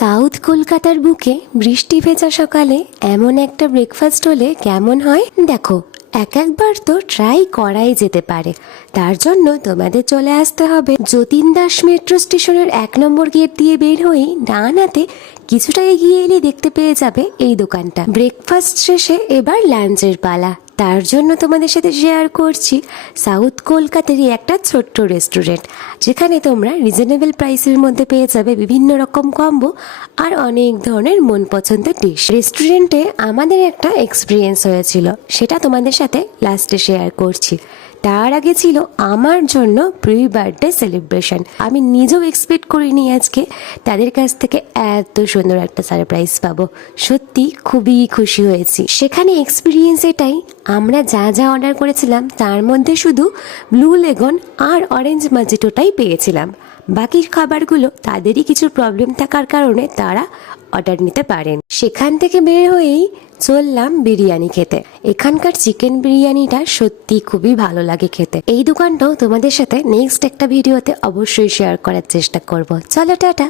South কলকাতার বুকে বৃষ্টি ভেজা সকালে এমন একটা ব্রেকফাস্ট হলে কেমন হয় দেখো। একবার তো ট্রাই করাই যেতে পারে। তার জন্য তোমাদের চলে আসতে হবে যতীন দাস মেট্রো স্টেশনের 1 নম্বর গেট দিয়ে বের হয়ে ডান হাতে কিছুটা এগিয়ে এলে দেখতে পেয়ে যাবে এই দোকানটা। ব্রেকফাস্ট শেষে এবার লাঞ্চের পালা। তার জন্য তোমাদের সাথে শেয়ার করছি সাউথ কলকাতারই একটা ছোট্ট রেস্টুরেন্ট, যেখানে তোমরা রিজনেবল প্রাইসের মধ্যে পেয়ে যাবে বিভিন্ন রকম কম্বো আর অনেক ধরনের মন পছন্দের ডিশ। রেস্টুরেন্টে আমাদের একটা এক্সপিরিয়েন্স হয়েছিল, সেটা তোমাদের সাথে লাস্টে শেয়ার করছি। তার আগে ছিল আমার জন্য প্রি বার্থডে সেলিব্রেশন। আমি নিজেও এক্সপেক্ট করিনি আজকে তাদের কাছ থেকে এত সুন্দর একটা সারপ্রাইজ পাবো। সত্যি খুবই খুশি হয়েছি। সেখানে এক্সপিরিয়েন্স এটাই, আমরা যা যা অর্ডার করেছিলাম তার মধ্যে শুধু ব্লু লেগন আর অরেঞ্জ মাজিটোটাই পেয়েছিলাম। বাকি খাবারগুলো তাদেরই কিছু প্রবলেম থাকার কারণে তারা অর্ডার নিতে পারেন। সেখান থেকে বের হয়েই চললাম বিরিয়ানি খেতে। এখানকার চিকেন বিরিয়ানিটা সত্যি খুবই ভালো লাগে খেতে। এই দোকানটাও তোমাদের সাথে নেক্সট একটা ভিডিওতে অবশ্যই শেয়ার করার চেষ্টা করব। চলো টাটা।